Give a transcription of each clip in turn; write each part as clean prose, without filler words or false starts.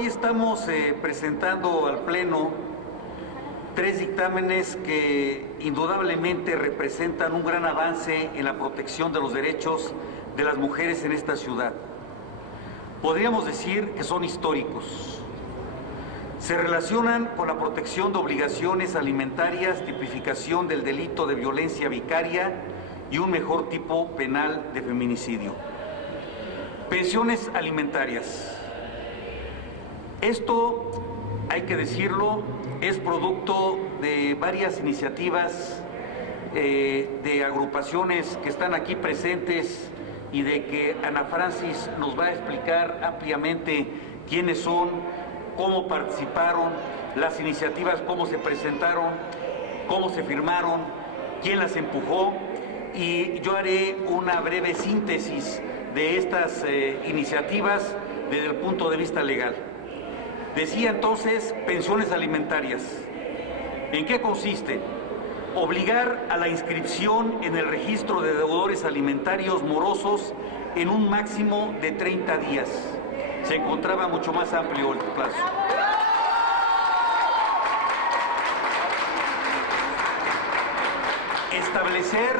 Hoy estamos presentando al Pleno tres dictámenes que indudablemente representan un gran avance en la protección de los derechos de las mujeres en esta ciudad. Podríamos decir que son históricos. Se relacionan con la protección de obligaciones alimentarias, tipificación del delito de violencia vicaria y un mejor tipo penal de feminicidio. Pensiones alimentarias. Esto, hay que decirlo, es producto de varias iniciativas de agrupaciones que están aquí presentes y de que Ana Francis nos va a explicar ampliamente quiénes son, cómo participaron, las iniciativas, cómo se presentaron, cómo se firmaron, quién las empujó, y yo haré una breve síntesis de estas iniciativas desde el punto de vista legal. Decía entonces, pensiones alimentarias. ¿En qué consiste? Obligar a la inscripción en el registro de deudores alimentarios morosos en un máximo de 30 días. Se encontraba mucho más amplio el plazo. Establecer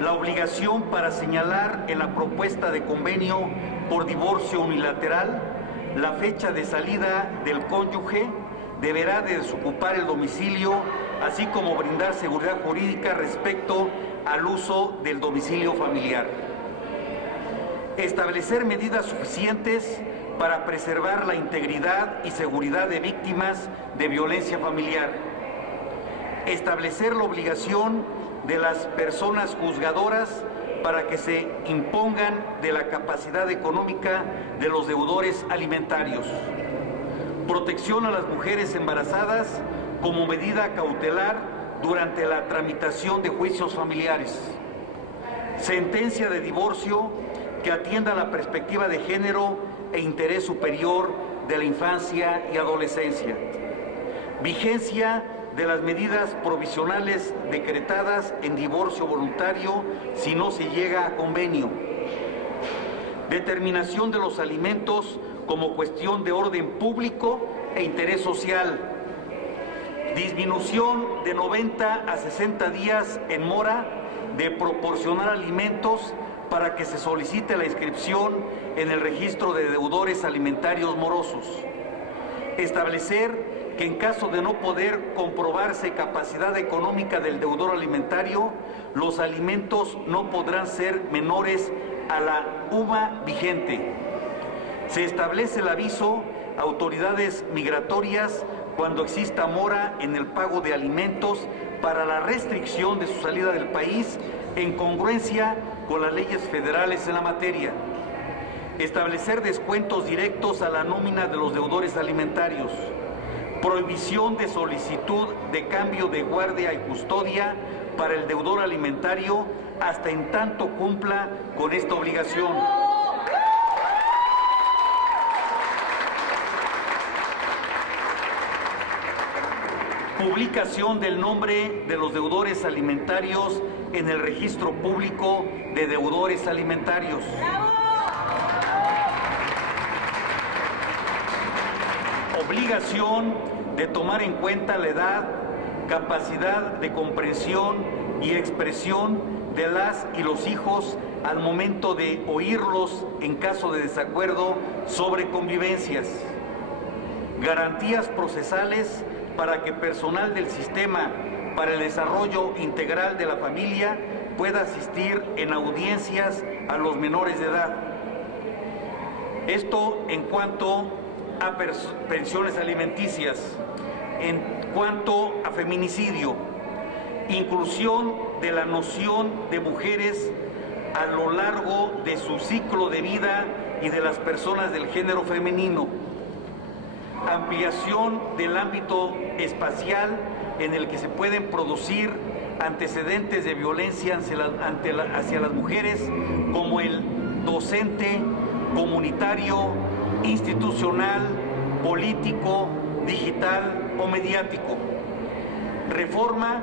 la obligación para señalar en la propuesta de convenio por divorcio unilateral la fecha de salida del cónyuge. Deberá de desocupar el domicilio, así como brindar seguridad jurídica respecto al uso del domicilio familiar. Establecer medidas suficientes para preservar la integridad y seguridad de víctimas de violencia familiar. Establecer la obligación de las personas juzgadoras para que se impongan de la capacidad económica de los deudores alimentarios. Protección a las mujeres embarazadas como medida cautelar durante la tramitación de juicios familiares. Sentencia de divorcio que atienda la perspectiva de género e interés superior de la infancia y adolescencia. Vigencia de las medidas provisionales decretadas en divorcio voluntario si no se llega a convenio. Determinación de los alimentos como cuestión de orden público e interés social. Disminución de 90 a 60 días en mora de proporcionar alimentos para que se solicite la inscripción en el registro de deudores alimentarios morosos. Establecer que en caso de no poder comprobarse capacidad económica del deudor alimentario, los alimentos no podrán ser menores a la UMA vigente. Se establece el aviso a autoridades migratorias cuando exista mora en el pago de alimentos para la restricción de su salida del país en congruencia con las leyes federales en la materia. Establecer descuentos directos a la nómina de los deudores alimentarios. Prohibición de solicitud de cambio de guardia y custodia para el deudor alimentario hasta en tanto cumpla con esta obligación. Publicación del nombre de los deudores alimentarios en el registro público de deudores alimentarios. Obligación de tomar en cuenta la edad, capacidad de comprensión y expresión de las y los hijos al momento de oírlos en caso de desacuerdo sobre convivencias. Garantías procesales para que personal del sistema para el desarrollo integral de la familia pueda asistir en audiencias a los menores de edad. Esto en cuanto a pensiones alimenticias. En cuanto a feminicidio, inclusión de la noción de mujeres a lo largo de su ciclo de vida y de las personas del género femenino. Ampliación del ámbito espacial en el que se pueden producir antecedentes de violencia hacia las mujeres, como el docente, comunitario, institucional, político, digital o mediático. Reforma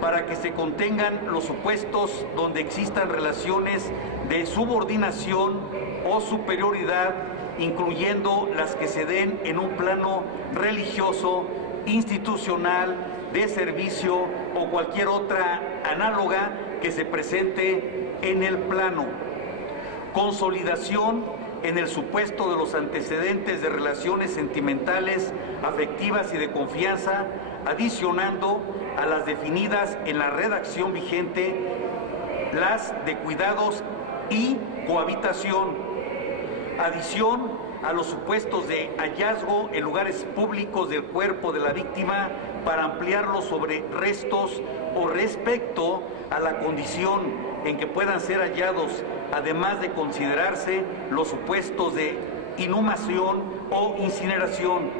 para que se contengan los supuestos donde existan relaciones de subordinación o superioridad incluyendo las que se den en un plano religioso, institucional, de servicio o cualquier otra análoga que se presente en el plano. Consolidación en el supuesto de los antecedentes de relaciones sentimentales, afectivas y de confianza, adicionando a las definidas en la redacción vigente las de cuidados y cohabitación. Adición a los supuestos de hallazgo en lugares públicos del cuerpo de la víctima para ampliarlo sobre restos o respecto a la condición en que puedan ser hallados, además de considerarse los supuestos de inhumación o incineración.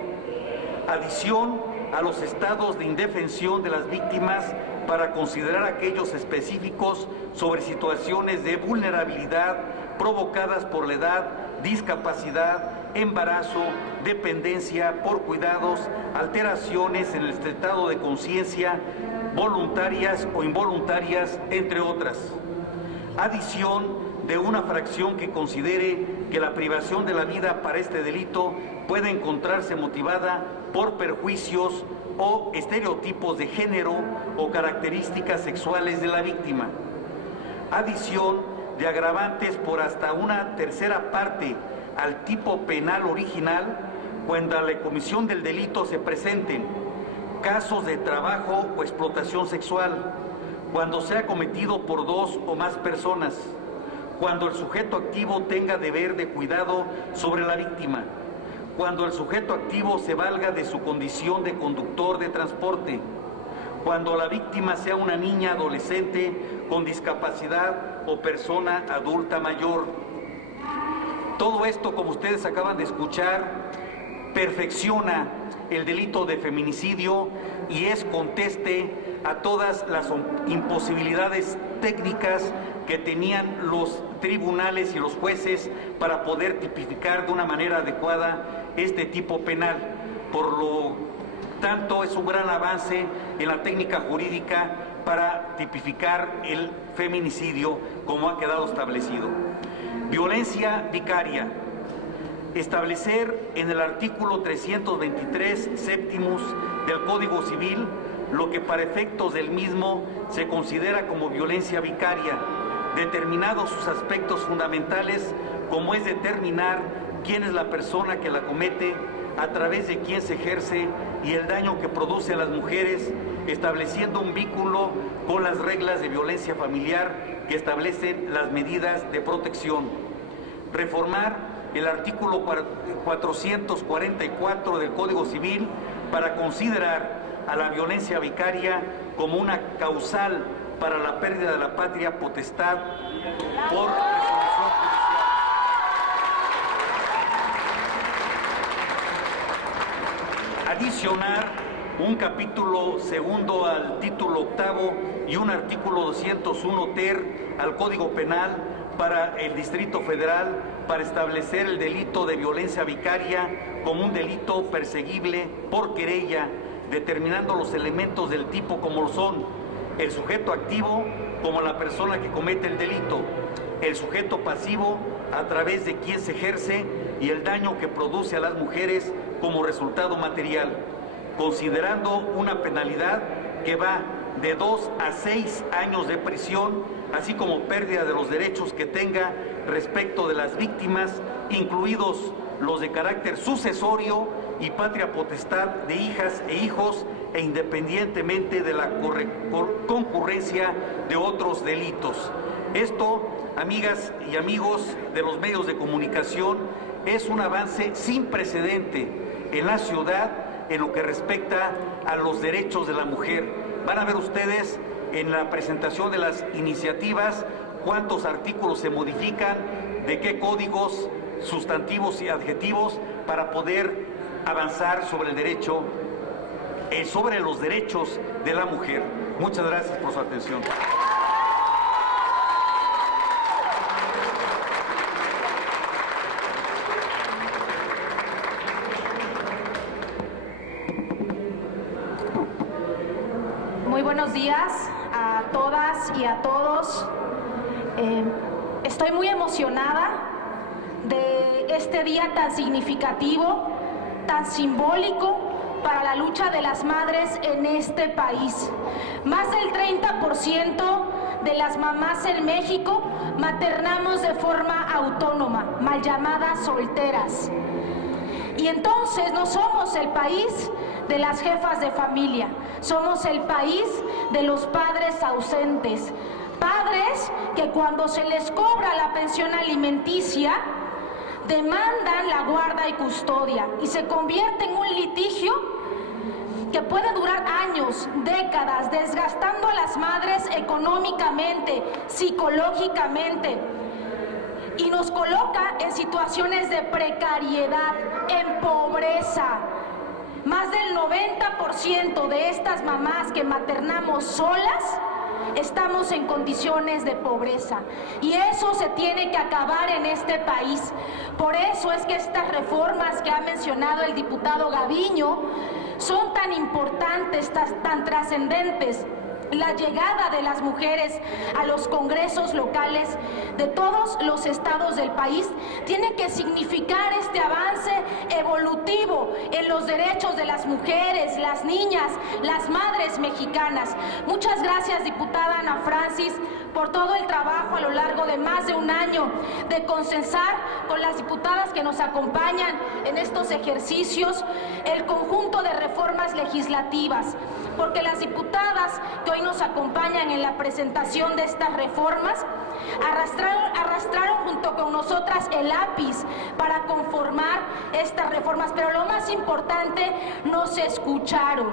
Adición a los estados de indefensión de las víctimas para considerar aquellos específicos sobre situaciones de vulnerabilidad provocadas por la edad, discapacidad, embarazo, dependencia por cuidados, alteraciones en el estado de conciencia, voluntarias o involuntarias, entre otras. Adición de una fracción que considere que la privación de la vida para este delito puede encontrarse motivada por perjuicios o estereotipos de género o características sexuales de la víctima. Adición de agravantes por hasta una tercera parte al tipo penal original cuando a la comisión del delito se presenten casos de trabajo o explotación sexual, cuando sea cometido por dos o más personas, cuando el sujeto activo tenga deber de cuidado sobre la víctima, cuando el sujeto activo se valga de su condición de conductor de transporte, cuando la víctima sea una niña, adolescente con discapacidad o persona adulta mayor. Todo esto, como ustedes acaban de escuchar, perfecciona el delito de feminicidio y es conteste a todas las imposibilidades técnicas que tenían los tribunales y los jueces para poder tipificar de una manera adecuada este tipo penal. Por lo tanto, es un gran avance en la técnica jurídica para tipificar el feminicidio como ha quedado establecido. Violencia vicaria. Establecer en el artículo 323 séptimos del Código Civil lo que para efectos del mismo se considera como violencia vicaria, determinados sus aspectos fundamentales, como es determinar quién es la persona que la comete, a través de quién se ejerce y el daño que produce a las mujeres, estableciendo un vínculo con las reglas de violencia familiar que establecen las medidas de protección. Reformar el artículo 444 del Código Civil para considerar a la violencia vicaria como una causal para la pérdida de la patria potestad por resolución judicial. Adicionar un capítulo segundo al título octavo y un artículo 201 ter al Código Penal para el Distrito Federal para establecer el delito de violencia vicaria como un delito perseguible por querella, determinando los elementos del tipo como son el sujeto activo como la persona que comete el delito, el sujeto pasivo a través de quien se ejerce y el daño que produce a las mujeres como resultado material, considerando una penalidad que va de 2 a 6 años de prisión, así como pérdida de los derechos que tenga respecto de las víctimas, incluidos los de carácter sucesorio y patria potestad de hijas e hijos, e independientemente de la concurrencia de otros delitos. Esto, amigas y amigos de los medios de comunicación, es un avance sin precedente en la ciudad en lo que respecta a los derechos de la mujer. Van a ver ustedes en la presentación de las iniciativas cuántos artículos se modifican, de qué códigos, sustantivos y adjetivos para poder avanzar sobre el derecho, sobre los derechos de la mujer. Muchas gracias por su atención. Muy buenos días a todas y a todos. Estoy muy emocionada de este día tan significativo, tan simbólico para la lucha de las madres en este país. Más del 30% de las mamás en México maternamos de forma autónoma, mal llamadas solteras. Y entonces no somos el país de las jefas de familia, somos el país de los padres ausentes. Padres que cuando se les cobra la pensión alimenticia, demandan la guarda y custodia y se convierte en un litigio que puede durar años, décadas, desgastando a las madres económicamente, psicológicamente, y nos coloca en situaciones de precariedad, en pobreza. Más del 90% de estas mamás que maternamos solas estamos en condiciones de pobreza y eso se tiene que acabar en este país. Por eso es que estas reformas que ha mencionado el diputado Gaviño son tan importantes, tan trascendentes. La llegada de las mujeres a los congresos locales de todos los estados del país tiene que significar este avance evolutivo en los derechos de las mujeres, las niñas, las madres mexicanas. Muchas gracias, diputada Ana Francis, por todo el trabajo a lo largo de más de un año de consensar con las diputadas que nos acompañan en estos ejercicios el conjunto de reformas legislativas, porque las diputadas que hoy nos acompañan en la presentación de estas reformas arrastraron junto con nosotras el lápiz para conformar estas reformas, pero lo más importante, nos escucharon.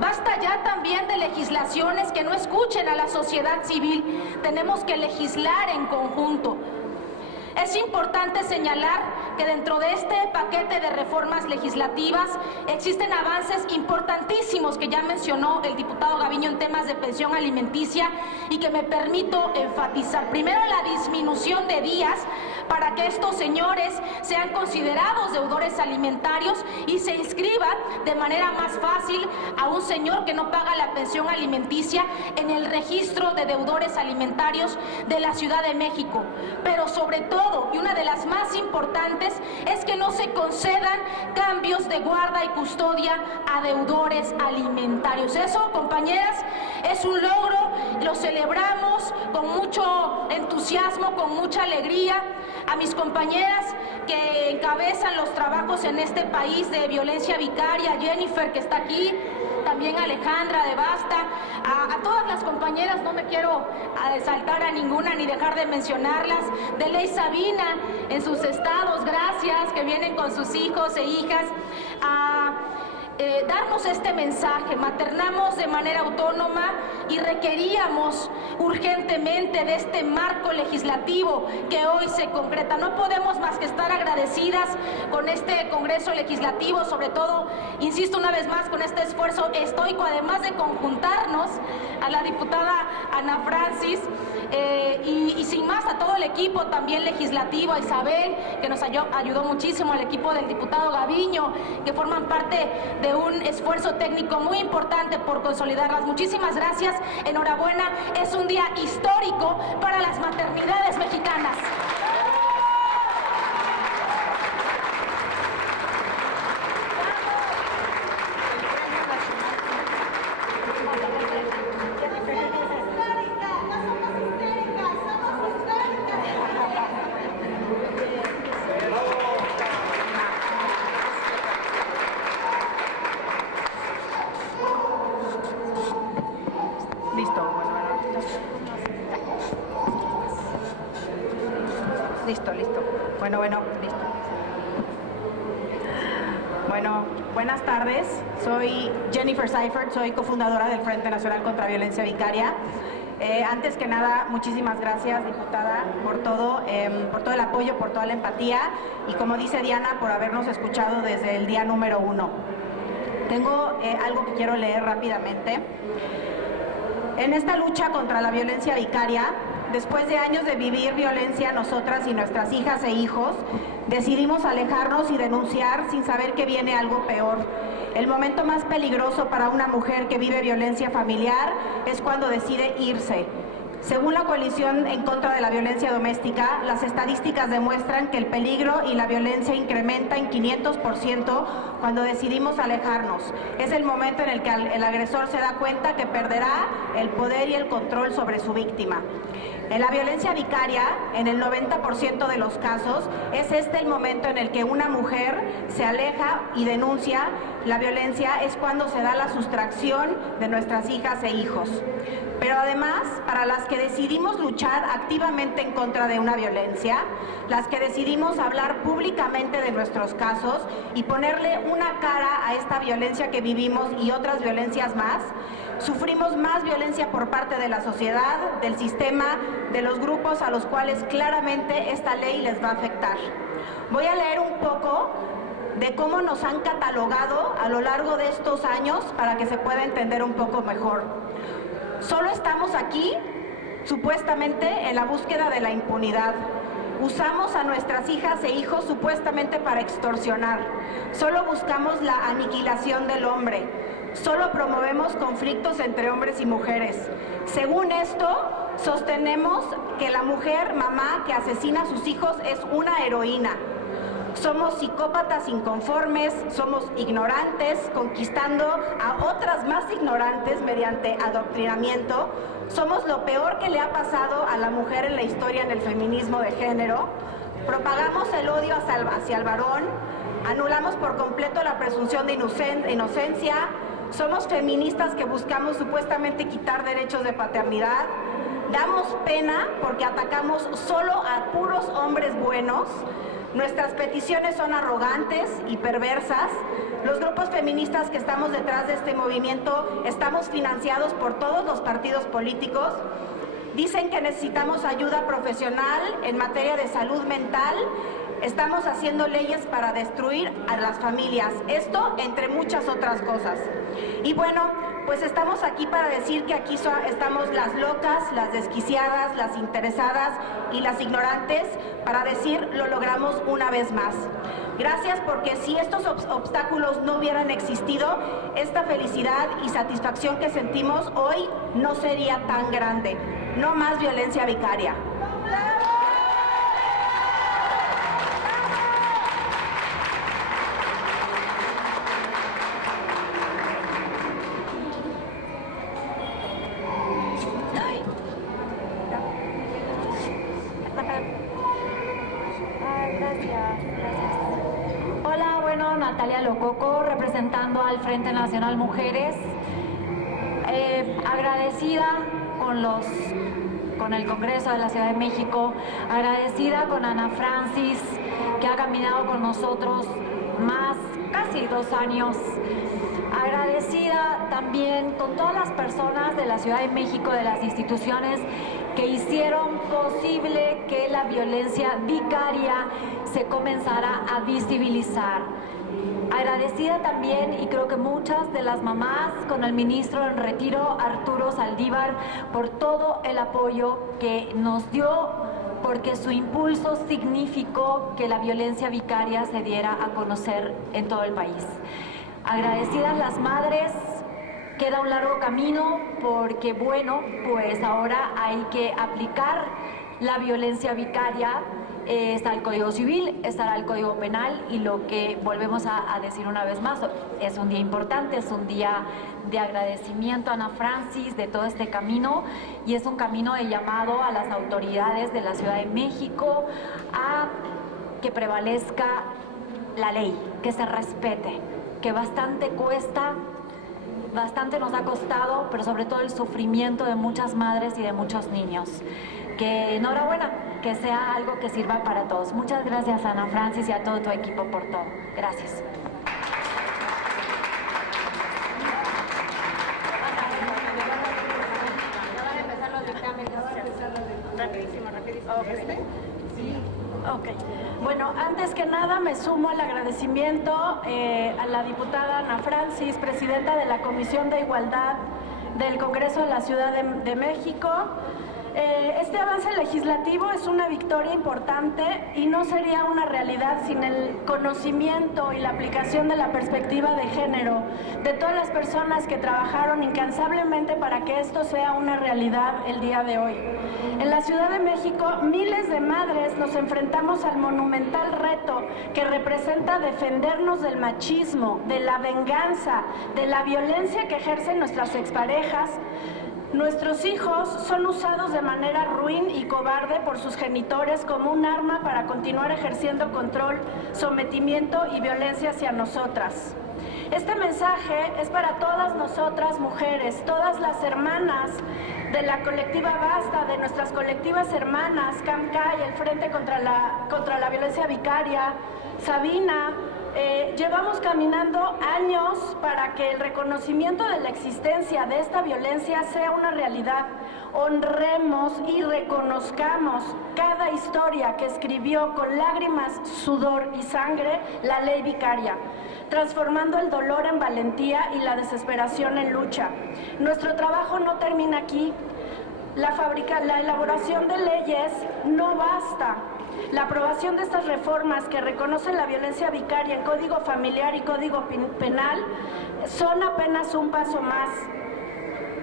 Basta ya también de legislaciones que no escuchen a la sociedad civil, tenemos que legislar en conjunto. Es importante señalar que dentro de este paquete de reformas legislativas existen avances importantísimos que ya mencionó el diputado Gaviño en temas de pensión alimenticia y que me permito enfatizar. Primero, la disminución de días para que estos señores sean considerados deudores alimentarios y se inscriban de manera más fácil a un señor que no paga la pensión alimenticia en el registro de deudores alimentarios de la Ciudad de México. Pero sobre todo, y una de las más importantes, es que no se concedan cambios de guarda y custodia a deudores alimentarios. Eso, compañeras, es un logro, lo celebramos con mucho entusiasmo, con mucha alegría. A mis compañeras que encabezan los trabajos en este país de violencia vicaria, Jennifer, que está aquí, también Alejandra de Basta, a todas las compañeras, no me quiero saltar a ninguna ni dejar de mencionarlas, de Ley Sabina en sus estados, gracias, que vienen con sus hijos e hijas a darnos este mensaje. Maternamos de manera autónoma y requeríamos urgentemente de este marco legislativo que hoy se concreta. No podemos más que estar agradecidas con este Congreso Legislativo, sobre todo, insisto una vez más, con este esfuerzo estoico, además de conjuntarnos a la diputada Ana Francis y sin más a todo el equipo también legislativo, a Isabel, que nos ayudó muchísimo, al equipo del diputado Gaviño, que forman parte de un esfuerzo técnico muy importante por consolidarlas. Muchísimas gracias, enhorabuena, es un día histórico para las maternidades mexicanas. Bueno, buenas tardes. Soy Jennifer Seifert, soy cofundadora del Frente Nacional contra Violencia Vicaria. Antes que nada, muchísimas gracias, diputada, por todo el apoyo, por toda la empatía y, como dice Diana, por habernos escuchado desde el día número 1. Tengo algo que quiero leer rápidamente. En esta lucha contra la violencia vicaria, después de años de vivir violencia, nosotras y nuestras hijas e hijos decidimos alejarnos y denunciar sin saber que viene algo peor. El momento más peligroso para una mujer que vive violencia familiar es cuando decide irse. Según la Coalición en contra de la Violencia Doméstica, las estadísticas demuestran que el peligro y la violencia incrementa en 500% cuando decidimos alejarnos. Es el momento en el que el agresor se da cuenta que perderá el poder y el control sobre su víctima. En la violencia vicaria, en el 90% de los casos, es este el momento en el que una mujer se aleja y denuncia la violencia, es cuando se da la sustracción de nuestras hijas e hijos. Pero además, para las que decidimos luchar activamente en contra de una violencia, las que decidimos hablar públicamente de nuestros casos y ponerle una cara a esta violencia que vivimos y otras violencias más, sufrimos más violencia por parte de la sociedad, del sistema, de los grupos a los cuales claramente esta ley les va a afectar. Voy a leer un poco de cómo nos han catalogado a lo largo de estos años para que se pueda entender un poco mejor. Solo estamos aquí, supuestamente, en la búsqueda de la impunidad. Usamos a nuestras hijas e hijos supuestamente para extorsionar. Solo buscamos la aniquilación del hombre. Solo promovemos conflictos entre hombres y mujeres. Según esto, sostenemos que la mujer, mamá, que asesina a sus hijos es una heroína. Somos psicópatas inconformes, somos ignorantes, conquistando a otras más ignorantes mediante adoctrinamiento. Somos lo peor que le ha pasado a la mujer en la historia en el feminismo de género. Propagamos el odio hacia el varón, anulamos por completo la presunción de inocencia. Somos feministas que buscamos supuestamente quitar derechos de paternidad. Damos pena porque atacamos solo a puros hombres buenos. Nuestras peticiones son arrogantes y perversas. Los grupos feministas que estamos detrás de este movimiento estamos financiados por todos los partidos políticos. Dicen que necesitamos ayuda profesional en materia de salud mental. Estamos haciendo leyes para destruir a las familias. Esto entre muchas otras cosas. Y bueno, pues estamos aquí para decir que aquí estamos las locas, las desquiciadas, las interesadas y las ignorantes, para decir lo logramos una vez más. Gracias, porque si estos obstáculos no hubieran existido, esta felicidad y satisfacción que sentimos hoy no sería tan grande. No más violencia vicaria. Hola, bueno, Natalia Lococo, representando al Frente Nacional Mujeres. Agradecida con el Congreso de la Ciudad de México, agradecida con Ana Francis, que ha caminado con nosotros casi 2 años. Agradecida también con todas las personas de la Ciudad de México, de las instituciones que hicieron posible que la violencia vicaria se comenzara a visibilizar. Agradecida también, y creo que muchas de las mamás, con el ministro en retiro, Arturo Saldívar, por todo el apoyo que nos dio, porque su impulso significó que la violencia vicaria se diera a conocer en todo el país. Agradecidas las madres, queda un largo camino porque, bueno, pues ahora hay que aplicar la violencia vicaria. Está el Código Civil, estará el Código Penal, y lo que volvemos a decir una vez más, es un día importante, es un día de agradecimiento a Ana Francis de todo este camino, y es un camino de llamado a las autoridades de la Ciudad de México a que prevalezca la ley, que se respete, que bastante cuesta, bastante nos ha costado, pero sobre todo el sufrimiento de muchas madres y de muchos niños. Que enhorabuena, que sea algo que sirva para todos. Muchas gracias, Ana Francis, y a todo tu equipo por todo. Gracias. Ok. Bueno, antes que nada me sumo al agradecimiento a la diputada Ana Francis, presidenta de la Comisión de Igualdad del Congreso de la Ciudad de México. Este avance legislativo es una victoria importante y no sería una realidad sin el conocimiento y la aplicación de la perspectiva de género de todas las personas que trabajaron incansablemente para que esto sea una realidad el día de hoy. En la Ciudad de México, miles de madres nos enfrentamos al monumental reto que representa defendernos del machismo, de la venganza, de la violencia que ejercen nuestras exparejas. Nuestros hijos son usados de manera ruin y cobarde por sus genitores como un arma para continuar ejerciendo control, sometimiento y violencia hacia nosotras. Este mensaje es para todas nosotras mujeres, todas las hermanas de la colectiva Basta, de nuestras colectivas hermanas, CAMCAY, el Frente contra la Violencia Vicaria, Sabina. Llevamos caminando años para que el reconocimiento de la existencia de esta violencia sea una realidad. Honremos y reconozcamos cada historia que escribió con lágrimas, sudor y sangre la ley vicaria, transformando el dolor en valentía y la desesperación en lucha. Nuestro trabajo no termina aquí. La elaboración de leyes no basta. La aprobación de estas reformas que reconocen la violencia vicaria en Código Familiar y Código Penal son apenas un paso más.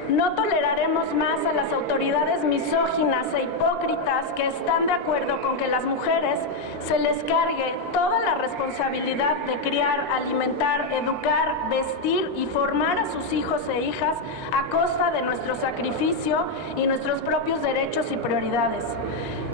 No toleraremos más a las autoridades misóginas e hipócritas que están de acuerdo con que las mujeres se les cargue toda la responsabilidad de criar, alimentar, educar, vestir y formar a sus hijos e hijas a costa de nuestro sacrificio y nuestros propios derechos y prioridades,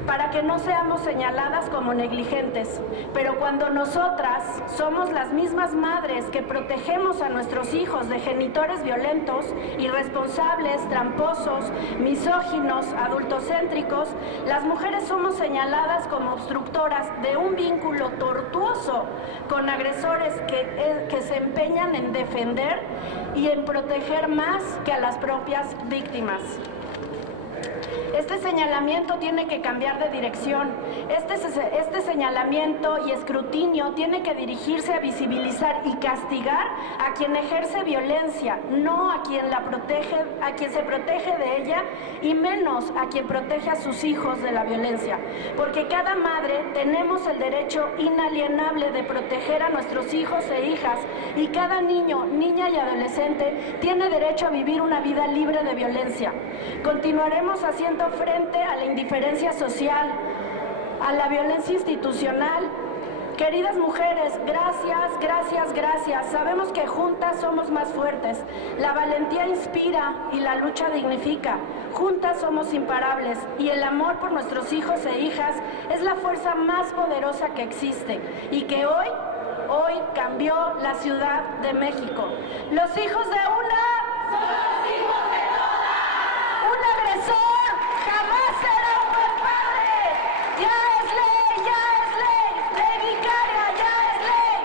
para que no seamos señaladas como negligentes. Pero cuando nosotras somos las mismas madres que protegemos a nuestros hijos de genitores violentos, irresponsables, tramposos, misóginos, adultocéntricos, las mujeres somos señaladas como obstructoras de un vínculo tortuoso con agresores que se empeñan en defender y en proteger más que a las propias víctimas. Este señalamiento tiene que cambiar de dirección. Este señalamiento y escrutinio tiene que dirigirse a visibilizar y castigar a quien ejerce violencia, no a quien la protege, a quien se protege de ella, y menos a quien protege a sus hijos de la violencia. Porque cada madre tenemos el derecho inalienable de proteger a nuestros hijos e hijas, y cada niño, niña y adolescente tiene derecho a vivir una vida libre de violencia. Continuaremos haciendo frente a la indiferencia social, a la violencia institucional. Queridas mujeres, gracias, gracias, gracias. Sabemos que juntas somos más fuertes. La valentía inspira y la lucha dignifica. Juntas somos imparables y el amor por nuestros hijos e hijas es la fuerza más poderosa que existe y que hoy cambió la Ciudad de México. Los hijos de una son los hijos de todas. Un agresor jamás será un buen padre. Ya es ley, ya es ley. Ley vicaria, ya es ley.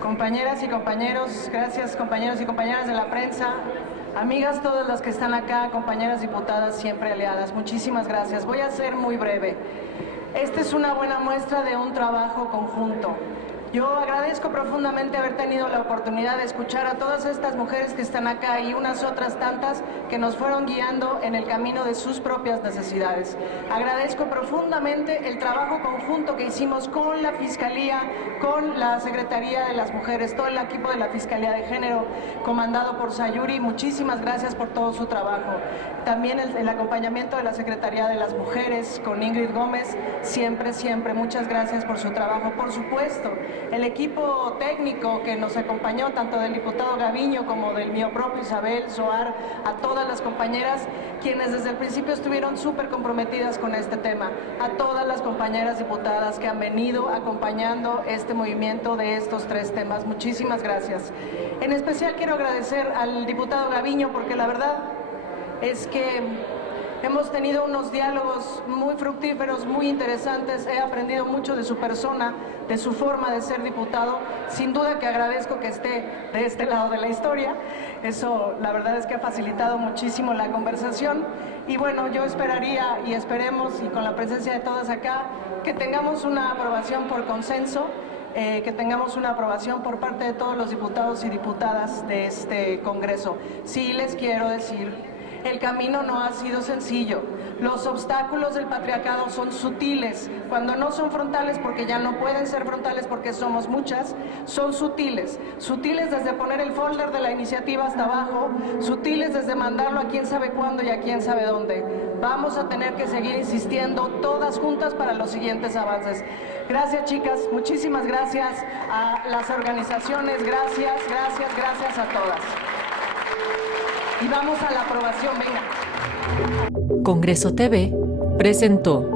Compañeras y compañeros, gracias compañeros y compañeras de la prensa, amigas todas las que están acá, compañeras diputadas siempre aliadas, muchísimas gracias. Voy a ser muy breve. Esta es una buena muestra de un trabajo conjunto. Yo agradezco profundamente haber tenido la oportunidad de escuchar a todas estas mujeres que están acá y unas otras tantas que nos fueron guiando en el camino de sus propias necesidades. Agradezco profundamente el trabajo conjunto que hicimos con la Fiscalía, con la Secretaría de las Mujeres, todo el equipo de la Fiscalía de Género, comandado por Sayuri. Muchísimas gracias por todo su trabajo. También el acompañamiento de la Secretaría de las Mujeres, con Ingrid Gómez, siempre, muchas gracias por su trabajo. Por supuesto, el equipo técnico que nos acompañó, tanto del diputado Gaviño como del mío propio, Isabel, Zoar, a todas las compañeras, quienes desde el principio estuvieron súper comprometidas con este tema, a todas las compañeras diputadas que han venido acompañando este movimiento de estos tres temas. Muchísimas gracias. En especial quiero agradecer al diputado Gaviño porque la verdad es que hemos tenido unos diálogos muy fructíferos, muy interesantes. He aprendido mucho de su persona, de su forma de ser diputado. Sin duda que agradezco que esté de este lado de la historia. Eso, la verdad es que ha facilitado muchísimo la conversación. Y bueno, yo esperaría y esperemos, y con la presencia de todas acá, que tengamos una aprobación por consenso, que tengamos una aprobación por parte de todos los diputados y diputadas de este Congreso. Sí les quiero decir, el camino no ha sido sencillo. Los obstáculos del patriarcado son sutiles. Cuando no son frontales, porque ya no pueden ser frontales porque somos muchas, son sutiles. Sutiles desde poner el folder de la iniciativa hasta abajo, sutiles desde mandarlo a quién sabe cuándo y a quién sabe dónde. Vamos a tener que seguir insistiendo todas juntas para los siguientes avances. Gracias, chicas. Muchísimas gracias a las organizaciones. Gracias a todas. Y vamos a la aprobación, venga. Congreso TV presentó.